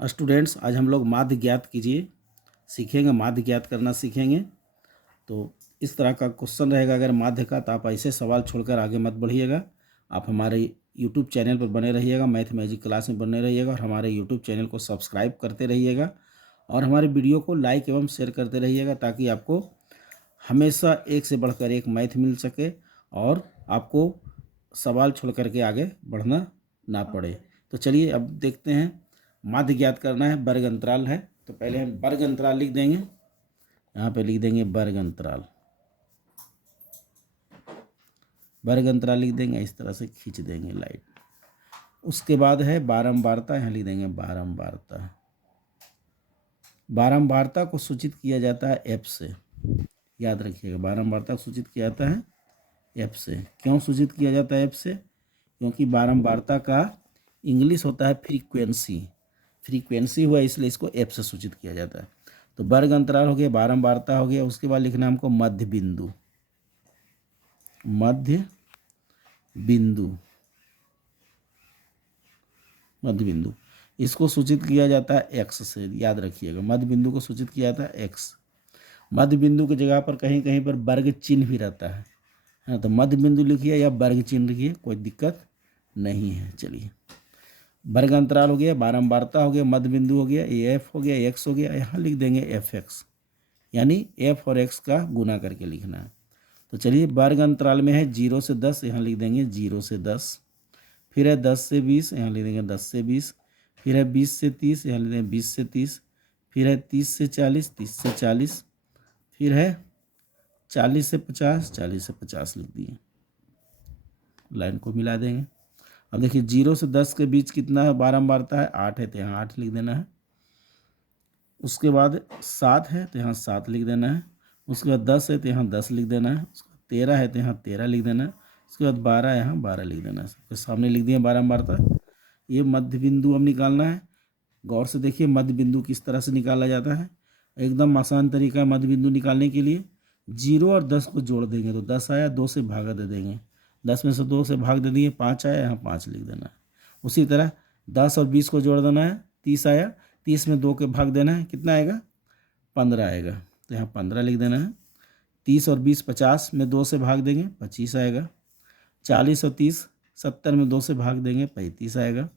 Students, आज हम लोग माध्य ज्ञात कीजिए सीखेंगे, माध्य ज्ञात करना सीखेंगे। तो इस तरह का क्वेश्चन रहेगा अगर माध्य का, तो आप ऐसे सवाल छोड़कर आगे मत बढ़िएगा। आप हमारे यूट्यूब चैनल पर बने रहिएगा, मैथ मैजिक क्लास में बने रहिएगा और हमारे यूट्यूब चैनल को सब्सक्राइब करते रहिएगा और हमारे वीडियो को लाइक एवं शेयर करते रहिएगा ताकि आपको हमेशा एक से बढ़कर एक मैथ मिल सके और आपको सवाल छोड़ करके आगे बढ़ना ना पड़े। तो चलिए अब देखते हैं। माध्य ज्ञात करना है, वर्ग अंतराल है, तो पहले हम वर्ग अंतराल लिख देंगे। यहाँ पे लिख देंगे वर्ग अंतराल, वर्ग अंतराल लिख देंगे, इस तरह से खींच देंगे लाइट। उसके बाद है बारंबारता, यहाँ लिख देंगे बारंबारता। बारंबारता को सूचित किया जाता है एफ से, याद रखिएगा। बारंबारता को सूचित किया जाता है एफ से। क्यों सूचित किया जाता है एफ से? क्योंकि बारंबारता का इंग्लिश होता है फ्रीक्वेंसी। फ्रीक्वेंसी हुआ इसलिए इसको एफ से सूचित किया जाता है। तो वर्ग अंतराल हो गया, बारंबारता हो गया। उसके बाद लिखना हमको मध्य बिंदु, मध्य बिंदु, मध्य बिंदु। इसको सूचित किया जाता है एक्स से, याद रखिएगा। मध्य बिंदु को सूचित किया जाता है एक्स। मध्य बिंदु की जगह पर कहीं कहीं पर वर्ग चिन्ह भी रहता है, हाँ, तो मध्य बिंदु लिखिए या वर्ग चिन्ह लिखिए, कोई दिक्कत नहीं है। चलिए, वर्ग अंतराल हो गया, बारंबारता हो गया, मध्य बिंदु हो गया, ये एफ हो गया, एक्स हो गया। यहाँ लिख देंगे एफ एक्स, यानी एफ और एक्स का गुना करके लिखना है। तो चलिए, वर्ग अंतराल में है 0 से 10, यहाँ लिख देंगे 0 से 10। फिर है 10 से 20, यहाँ लिख देंगे 10 से 20। फिर है 20 से 30, यहाँ लिख देंगे 20 से 30। फिर है 30 से 40, 30 से 40। फिर है 40 से 50, 40 से 50 लिख दिए। लाइन को मिला देंगे। अब देखिए 0 से 10 के बीच कितना है बारंबारता है? 8 है, तो यहाँ 8 लिख देना है। उसके बाद 7 है तो यहाँ 7 लिख देना है। उसके बाद 10 है तो यहाँ 10 लिख देना है। उसके बाद 13 है तो यहाँ 13 लिख देना है। उसके बाद 12 है, यहाँ 12 लिख देना है। सबके सामने लिख दिए बारंबारता। ये मध्य बिंदु अब निकालना है। गौर से देखिए मध्य बिंदु किस तरह से निकाला जाता है। एकदम आसान तरीका है मध्य बिंदु निकालने के लिए। 0 और 10 को जोड़ देंगे तो 10 आया, 2 से भागा दे देंगे। 10 में से 2 से भाग दे दिए, 5 आया, यहाँ 5 लिख देना है। उसी तरह 10 और 20 को जोड़ देना है, 30 आया, 30 में 2 के भाग देना है, कितना आएगा? 15 आएगा, तो यहाँ 15 लिख देना है। 30 और 20 50 में 2 से भाग देंगे, 25 आएगा। 40 और 30 70 में 2 से भाग देंगे, 35 आएगा।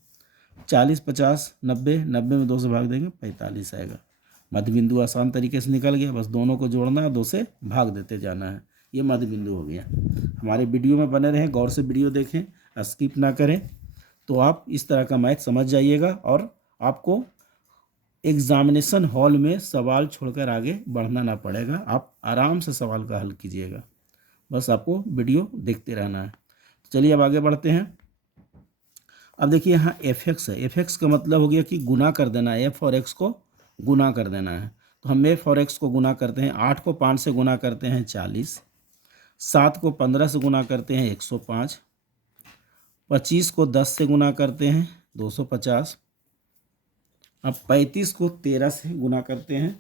40 50 90 90 में 2 से भाग देंगे, 45 आएगा। मध्य बिंदु आसान तरीके से निकल गया। बस दोनों को जोड़ना है, 2 से भाग देते जाना है। ये मध्य बिंदु हो गया। हमारे वीडियो में बने रहें, गौर से वीडियो देखें, स्किप ना करें, तो आप इस तरह का मैथ समझ जाइएगा और आपको एग्जामिनेशन हॉल में सवाल छोड़कर आगे बढ़ना ना पड़ेगा। आप आराम से सवाल का हल कीजिएगा, बस आपको वीडियो देखते रहना है। तो चलिए अब आगे बढ़ते हैं। अब देखिए यहाँ एफ एक्स है। एफ एक्स का मतलब हो गया कि गुना कर देना है, एफ और एक्स को गुना कर देना है। तो हम एफ और एक्स को गुना करते हैं। 8 को 5 से गुना करते हैं 40, 7 को 15 से गुना करते हैं 105, 25 को 10 से गुना करते हैं 250। अब 35 को 13 से गुना करते हैं।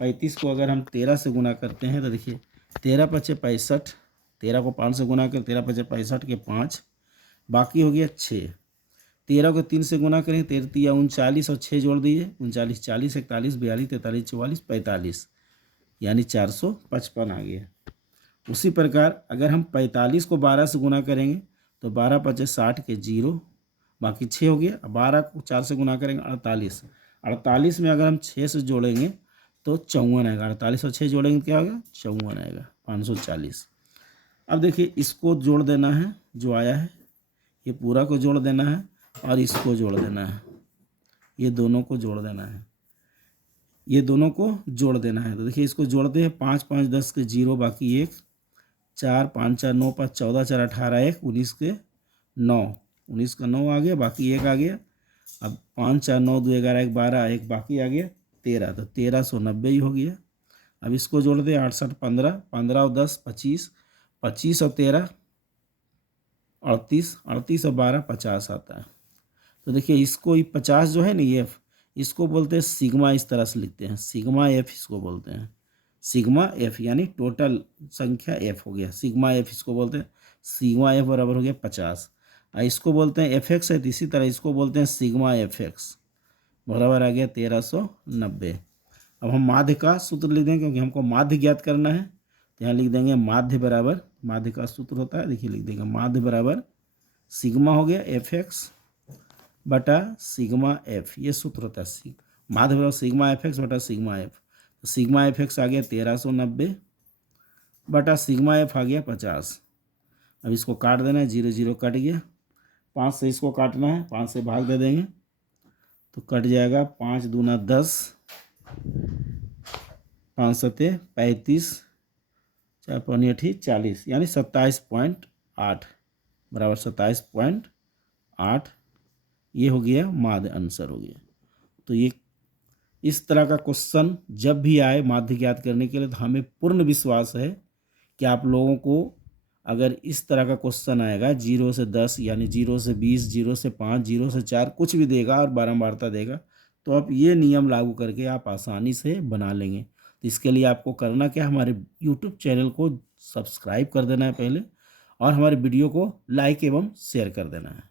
35 को अगर हम 13 से गुना करते हैं तो देखिए 13 पचे 65, 13 को 5 से गुना कर 13 पचे 65 के 5, बाकी हो गया 6। 13 को 3 से गुना करें, 13 या 39 और 6 जोड़ दीजिए, 39 40 41 42 43 44 45, यानी 455 आ गया। उसी प्रकार अगर हम 45 को 12 से गुना करेंगे तो 12 पचे 60 के 0, बाकी 6 हो गया। 12 को 4 से गुना करेंगे 48, 48 में अगर हम 6 से जोड़ेंगे तो 54 आएगा। 48 और 6 जोड़ेंगे क्या होगा? 54 आएगा, 540। अब देखिए इसको जोड़ देना है, जो आया है ये पूरा को जोड़ देना है और इसको जोड़ देना है, ये दोनों को जोड़ देना है, ये दोनों को जोड़ देना है। तो देखिए इसको जोड़ते हैं। 5 5 10 के 0, बाकी 1, 4 5 4 9 5 14 4 18 1 19 के 9, 19 का 9 आ गया, बाकी 1 आ गया। अब 5 4 9 2 11 1 12, 1 बाकी आ गया 13, तो 1390 ही हो गया। अब इसको जोड़ दें। 8 7 15, 15 और 10 25, 25 और 13 38, 38 और 12 50 आता है। तो देखिए इसको 50 जो है ना, ये इसको बोलते हैं सिग्मा। इस तरह से लिखते हैं, सिग्मा एफ इसको बोलते हैं। सिग्मा एफ यानी टोटल संख्या एफ हो गया, सिग्मा एफ इसको बोलते हैं। सिग्मा एफ बराबर हो गया 50। इसको बोलते हैं एफ एक्स है, तो इसी तरह इसको बोलते हैं सिग्मा एफ एक्स। बराबर आ गया 1390। अब हम माध्य का सूत्र लिख देंगे क्योंकि हमको माध्य ज्ञात करना है, तो यहाँ लिख देंगे माध्य बराबर, माध्य का सूत्र होता है, देखिए लिख देंगे माध्य बराबर सिग्मा हो गया एफ एक्स बटा सिग्मा एफ, ये सूत्र होता है। माध्य बराबर सिग्मा एफ एक्स बटा सिग्मा एफ, तो सिग्मा एफ एक्स आ गया 1390 बटा सिग्मा एफ आ गया 50। अब इसको काट देना है, 0 0 कट गया, 5 से इसको काटना है, 5 से भाग दे देंगे तो कट जाएगा, 5 दूना 10, 5 सते 35, 4 पौनी 8 40, यानी 27.8 बराबर 27.8, ये हो गया माध्य आंसर हो गया। तो ये इस तरह का क्वेश्चन जब भी आए माध्य ज्ञात करने के लिए, तो हमें पूर्ण विश्वास है कि आप लोगों को अगर इस तरह का क्वेश्चन आएगा 0 से 10 यानी 0 से 20, 0 से 5, 0 से 4 कुछ भी देगा और बारंबारता देगा, तो आप ये नियम लागू करके आप आसानी से बना लेंगे। तो इसके लिए आपको करना क्या, हमारे YouTube चैनल को सब्सक्राइब कर देना है पहले, और हमारे वीडियो को लाइक एवं शेयर कर देना है।